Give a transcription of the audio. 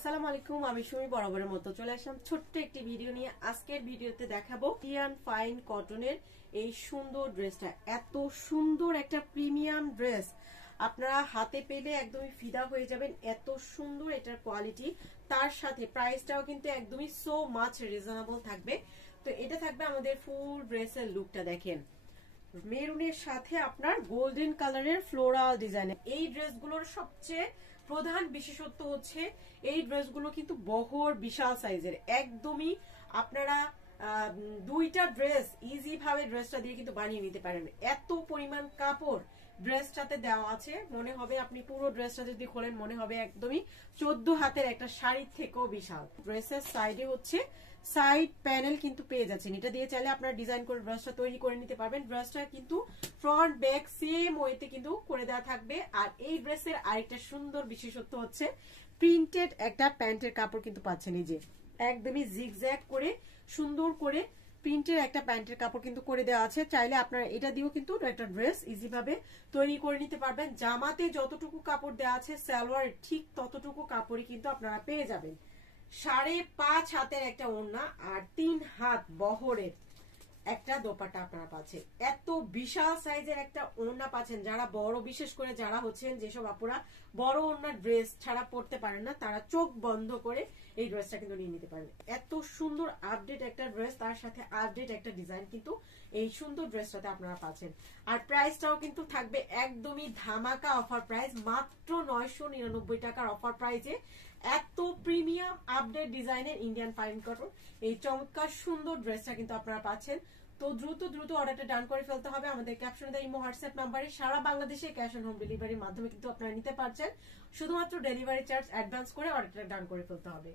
আসসালামু আলাইকুম, আমি সুমি বরাবরের মতো চলে আসলাম ছোট্ট একটি ভিডিও নিয়ে। আজকের ভিডিওতে দেখাবো ইন্ডিয়ান ফাইন কটনের এই সুন্দর ড্রেসটা। এত সুন্দর একটা প্রিমিয়াম ড্রেস, আপনারা হাতে পেলে একদমই ফিদা হয়ে যাবেন। এত সুন্দর এটার কোয়ালিটি, তার সাথে প্রাইসটাও কিন্তু একদমই সো মাচ রিজনেবল থাকবে। তো এটা থাকবে আমাদের ফুল ড্রেসের লুকটা। দেখেন মেরুনের সাথে আপনার গোল্ডেন কালারের ফ্লোরাল ডিজাইন। এই ড্রেসগুলোর সবচেয়ে প্রধান বিশেষত্ব হচ্ছে এই ড্রেসগুলো কিন্তু বহর বিশাল সাইজের। একদমই আপনারা দুইটা ড্রেস ইজি ভাবে ড্রেসটা দিয়ে কিন্তু বানিয়ে নিতে পারেন। এত পরিমাণ কাপড় ড্রেসটাতে দেওয়া আছে, মনে হবে আপনি পুরো ড্রেসটা যদি খোলেন মনে হবে একদমই 14 হাতের একটা শাড়ির থেকেও বিশাল। ড্রেসের সাইডে হচ্ছে সাইড প্যানেল কিন্তু পেয়ে যাচ্ছেন। এটা দিয়ে চাইলে আপনারা ডিজাইন করে ড্রেসটা তৈরি করে নিতে পারবেন। ড্রেসটা কিন্তু ফ্রন্ট ব্যাক সেম ওয়েতে কিন্তু করে দেওয়া থাকবে। আর এই ড্রেসের আরেকটা সুন্দর বিশেষত্ব হচ্ছে প্রিন্টেড একটা প্যান্টের কাপড় কিন্তু পাচ্ছেন। এই যে একদমই জিগজ্যাগ করে সুন্দর করে প্রিন্টের একটা প্যান্টের কাপড় কিন্তু করে দেওয়া আছে। চাইলে আপনারা এটা দিয়েও কিন্তু একটা ড্রেস ইজি ভাবে তৈরি করে নিতে পারবেন। জামাতে যতটুকু কাপড় দেওয়া আছে সালোয়ার ঠিক ততটুকু কাপড়ই কিন্তু আপনারা পেয়ে যাবেন। 5.5 হাতের একটা ওড়না আর 3 হাত বহরের একটা দোপাট্টা আপনারা পাচ্ছেন। এত বিশাল সাইজের একটা ওড়না পাচ্ছেন। যারা বড়, বিশেষ করে যারা হচ্ছেন যেসব আপুরা বড় ওড়নার ড্রেস ছাড়া পরতে পারেন না, তারা চোখ বন্ধ করে এই ড্রেসটা কিন্তু নিয়ে নিতে পারেন। এত সুন্দর আপডেট একটা ড্রেস, তার সাথে আপডেট একটা ডিজাইন কিন্তু এই সুন্দর ড্রেসটাতে আপনারা পাচ্ছেন। আর প্রাইসটাও কিন্তু থাকবে একদমই ধামাকা অফার প্রাইস, মাত্র 999 টাকার অফার প্রাইসে এত প্রিমিয়াম আপডেট ডিজাইনের ইন্ডিয়ান ফাইন কটন এই চমৎকার সুন্দর ড্রেসটা কিন্তু আপনারা পাচ্ছেন। তো দ্রুত অর্ডারটা ডান করে ফেলতে হবে। আমাদের ক্যাপশনে দেওয়া ইমো হোয়াটসঅ্যাপ নাম্বারে সারা বাংলাদেশে ক্যাশ অন হোম ডেলিভারির মাধ্যমে কিন্তু আপনারা নিতে পারছেন। শুধুমাত্র ডেলিভারি চার্জ অ্যাডভান্স করে অর্ডারটা ডান করে ফেলতে হবে।